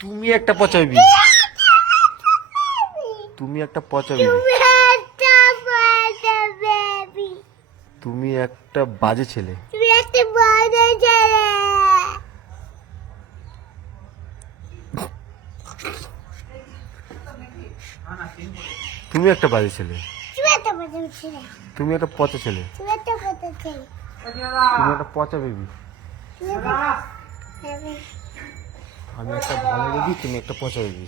তুমি একটা পচা বেবি, তুমি একটা পচা বেবি, তুমি একটা বাজে ছেলে। তুমি একটা বাজে ছেলে, তুমি একটা পচা ছেলে, তুমি একটা পচা বেবি। আমি একটা ভালো বেবি, তুমি একটা পচা বেবি।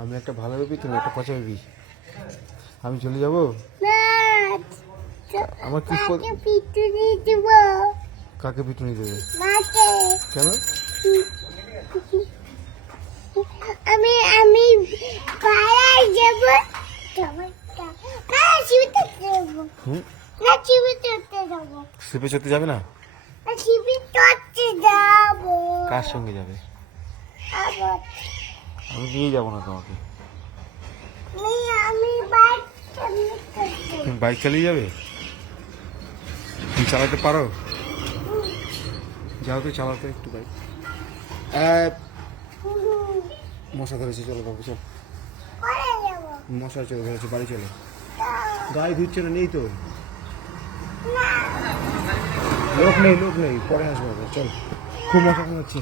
আমি একটা ভালো বেবি, তুমি একটা পচা বেবি। আমি চলে যাব। আমার কি কাকে পিটুনি দেবে? কেন? আমি আমি পাড়ায় যাব। শিপে চড়তে যাবে না? কার সঙ্গে যাবে? আমি নিয়ে যাবো না তোমাকে। তুমি বাইক চালিয়ে যাবে? তুমি চালাতে পারো? যাও তো, চালাতে একটু বাইক। মশা ধরেছে, চলো বাবু চল। মশা চলে ধরেছে, বাড়ি চলো। গায়ে ধুচ্ছে না, নেই তো লোক নেই, পরে আসবো। চল, খুব মশা কামড়াচ্ছে।